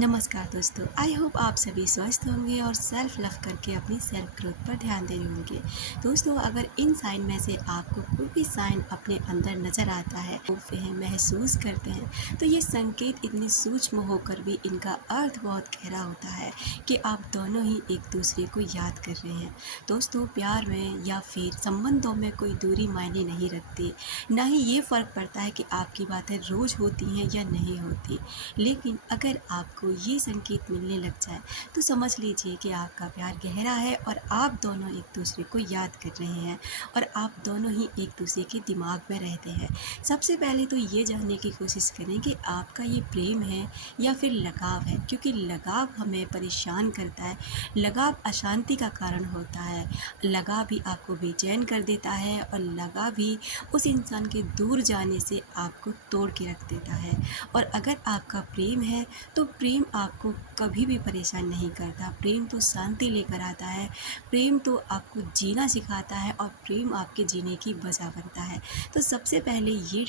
नमस्कार दोस्तों, I hope आप सभी स्वस्थ होंगे और सेल्फ लव करके अपनी सेल्फ ग्रोथ पर ध्यान दे रहे होंगे। दोस्तों, अगर इन साइन में से आपको कोई भी साइन अपने अंदर नज़र आता है, महसूस करते हैं, तो ये संकेत इतने सूक्ष्म होकर भी इनका अर्थ बहुत गहरा होता है कि आप दोनों ही एक दूसरे को याद कर रहे हैं। दोस्तों, प्यार में या फिर संबंधों में कोई दूरी मायने नहीं रखती, ना ही ये फ़र्क पड़ता है कि आपकी बातें रोज़ होती हैं या नहीं होती। लेकिन अगर आपको ये संकेत मिलने लग जाए तो समझ लीजिए कि आपका प्यार गहरा है और आप दोनों एक दूसरे को याद कर रहे हैं और आप दोनों ही एक दूसरे के दिमाग में रहते हैं। सबसे पहले तो ये जानने की कोशिश करें कि आपका ये प्रेम है या फिर लगाव है, क्योंकि लगाव हमें परेशान करता है, लगाव अशांति का कारण होता है, लगाव भी आपको बेचैन कर देता है और लगाव भी उस इंसान के दूर जाने से आपको तोड़ के रख देता है। और अगर आपका प्रेम है तो प्रेम आपको कभी भी परेशान नहीं करता। प्रेम तो शांति लेकर आता है, प्रेम तो आपको जीना सिखाता है और प्रेम आपके जीने की वजह बनता है। तो सबसे पहले ये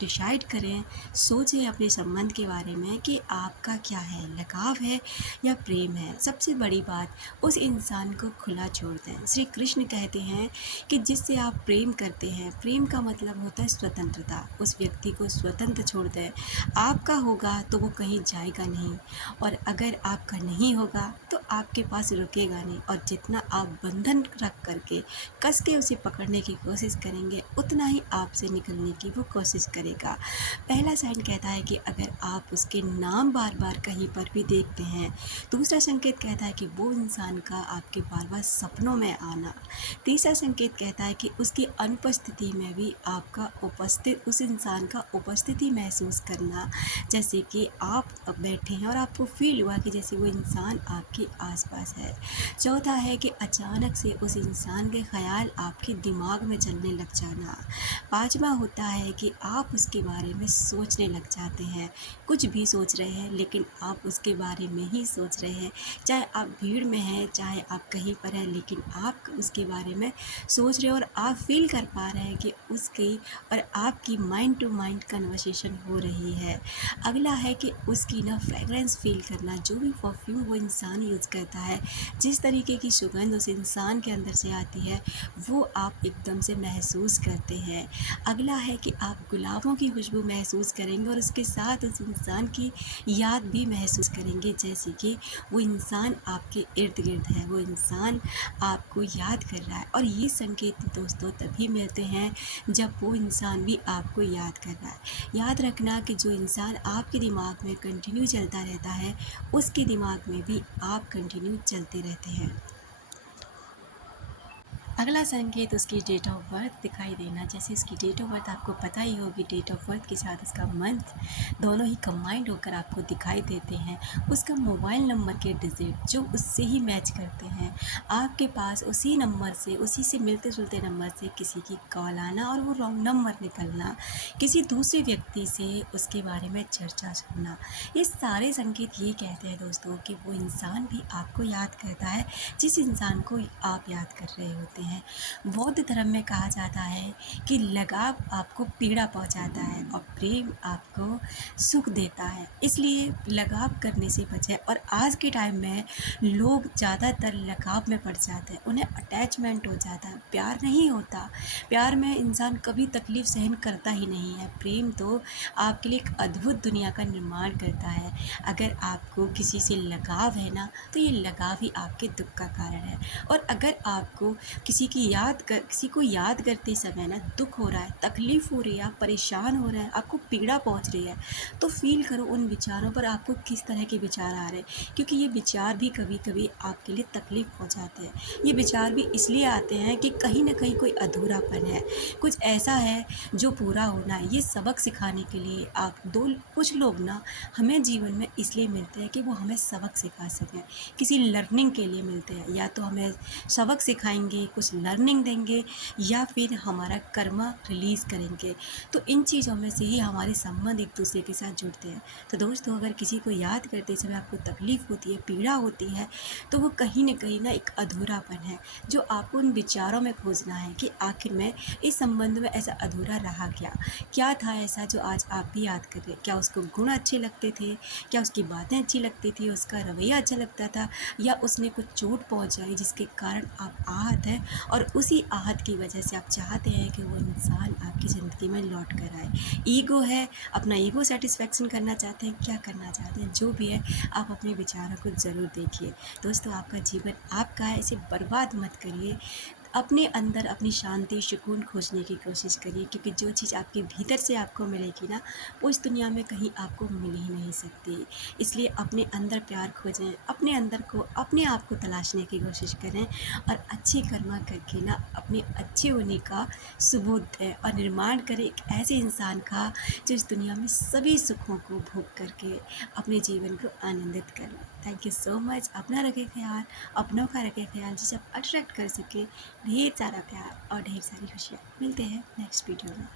डिसाइड करें, सोचें अपने संबंध के बारे में कि आपका क्या है, लगाव है या प्रेम है। सबसे बड़ी बात, उस इंसान को खुला छोड़ दें। श्री कृष्ण कहते हैं कि जिससे आप प्रेम करते हैं, प्रेम का मतलब होता है स्वतंत्रता। उस व्यक्ति को स्वतंत्र छोड़ दें। आपका होगा तो वो कहीं जाएगा नहीं, और अगर आपका नहीं होगा तो आपके पास रुकेगा नहीं, और जितना आप बंधन रख करके कस के उसे पकड़ने की कोशिश करेंगे, उतना ही आपसे निकलने की वो कोशिश करेगा। पहला साइन कहता है कि अगर आप उसके नाम बार बार कहीं पर भी देखते हैं। दूसरा संकेत कहता है कि वो इंसान का आपके बार बार सपनों में आना। तीसरा संकेत कहता है कि उसकी अनुपस्थिति में भी आपका उपस्थित उस इंसान का उपस्थिति महसूस करना, जैसे कि आप अब बैठे हैं और आपको फील हुआ कि जैसे वो इंसान आपके आसपास है। चौथा है कि अचानक से उस इंसान के ख्याल आपके दिमाग में चलने लग जाना। पांचवा होता है कि आप उसके बारे में सोचने लग जाते हैं, कुछ भी सोच रहे हैं लेकिन आप उसके बारे में ही सोच रहे हैं। चाहे आप भीड़ में हैं, चाहे आप कहीं पर हैं, लेकिन आप उसके बारे में सोच रहे हो और आप फील कर पा रहे हैं कि उसकी और आपकी माइंड टू माइंड कन्वर्सेशन हो रही है। अगला है कि उसकी ना फ्रेगरेंस फील करना, जो भी परफ्यूम वो इंसान यूज़ करता है, जिस तरीके की सुगंध उस इंसान के अंदर से आती है, वो आप एकदम से महसूस करते हैं। अगला है कि आप गुलाबों की खुशबू महसूस करेंगे और उसके साथ उस इंसान की याद भी महसूस करेंगे, जैसे कि वो इंसान आपके इर्द गिर्द है, वो इंसान आपको याद कर रहा है। और ये संकेत दोस्तों तभी मिलते हैं जब वो इंसान भी आपको याद कर रहा है। याद रखना कि जो इंसान आपके दिमाग में कंटिन्यू चलता रहता है, उसके दिमाग में भी आप कंटिन्यू चलते रहते हैं। अगला संकेत उसकी डेट ऑफ बर्थ दिखाई देना। जैसे इसकी डेट ऑफ बर्थ आपको पता ही होगी, डेट ऑफ बर्थ के साथ उसका मंथ दोनों ही कंबाइंड होकर आपको दिखाई देते हैं। उसका मोबाइल नंबर के डिजिट जो उससे ही मैच करते हैं, आपके पास उसी नंबर से, उसी से मिलते जुलते नंबर से किसी की कॉल आना और वो रॉन्ग नंबर निकलना, किसी दूसरे व्यक्ति से उसके बारे में चर्चा सुनना, ये सारे संकेत ये कहते हैं दोस्तों कि वो इंसान भी आपको याद करता है, जिस इंसान को आप याद कर रहे होते हैं। बौद्ध धर्म में कहा जाता है कि लगाव आपको पीड़ा पहुंचाता है और प्रेम आपको सुख देता है, इसलिए लगाव करने से बचें। और आज के टाइम में लोग ज़्यादातर लगाव में पड़ जाते हैं, उन्हें अटैचमेंट हो जाता है, प्यार नहीं होता। प्यार में इंसान कभी तकलीफ़ सहन करता ही नहीं है। प्रेम तो आपके लिए एक अद्भुत दुनिया का निर्माण करता है। अगर आपको किसी से लगाव है ना, तो ये लगाव ही आपके दुख का कारण है। और अगर आपको किसी को याद करते समय ना दुख हो रहा है, तकलीफ़ हो रही है, आप परेशान हो रहे हैं, आपको पीड़ा पहुंच रही है, तो फील करो उन विचारों पर आपको किस तरह के विचार आ रहे हैं, क्योंकि ये विचार भी कभी कभी आपके लिए तकलीफ़ पहुंचाते हैं। ये विचार भी इसलिए आते हैं कि कहीं ना कहीं कोई अधूरापन है, कुछ ऐसा है जो पूरा होना है। ये सबक सिखाने के लिए आप दो कुछ लोग ना हमें जीवन में इसलिए मिलते हैं कि वो हमें सबक सिखा सकें, किसी लर्निंग के लिए मिलते हैं। या तो हमें सबक सिखाएंगे, कुछ कुछ लर्निंग देंगे या फिर हमारा कर्मा रिलीज़ करेंगे। तो इन चीज़ों में से ही हमारे संबंध एक दूसरे के साथ जुड़ते हैं। तो दोस्तों, अगर किसी को याद करते समय आपको तकलीफ़ होती है, पीड़ा होती है, तो वो कहीं न कहीं ना एक अधूरापन है, जो आपको उन विचारों में खोजना है कि आखिर में इस संबंध में ऐसा अधूरा रहा क्या? क्या था ऐसा जो आज आप भी याद कर रहे हैं? क्या उसको गुण अच्छे लगते थे? क्या उसकी बातें अच्छी लगती थी? उसका रवैया अच्छा लगता था? या उसने कुछ चोट पहुँचाई जिसके कारण आप आहत हैं और उसी आहत की वजह से आप चाहते हैं कि वो इंसान आपकी ज़िंदगी में लौट कर आए? ईगो है, अपना ईगो सैटिस्फैक्शन करना चाहते हैं, क्या करना चाहते हैं? जो भी है, आप अपने विचारों को ज़रूर देखिए। दोस्तों, आपका जीवन आपका है, इसे बर्बाद मत करिए। अपने अंदर अपनी शांति, सुकून खोजने की कोशिश करिए, क्योंकि जो चीज़ आपके भीतर से आपको मिलेगी ना, वो इस दुनिया में कहीं आपको मिल ही नहीं सकती। इसलिए अपने अंदर प्यार खोजें, अपने अंदर को, अपने आप को तलाशने की कोशिश करें और अच्छी कर्मा करके ना अपने अच्छे होने का सबूत दें और निर्माण करें एक ऐसे इंसान का जो इस दुनिया में सभी सुखों को भोग करके अपने जीवन को आनंदित कर ले। Thank you so much. अपना रखें ख्याल, अपनों का रखें ख्याल, जिसे आप अट्रैक्ट कर सकें ढेर सारा प्यार और ढेर सारी खुशियाँ। मिलते हैं नेक्स्ट वीडियो में।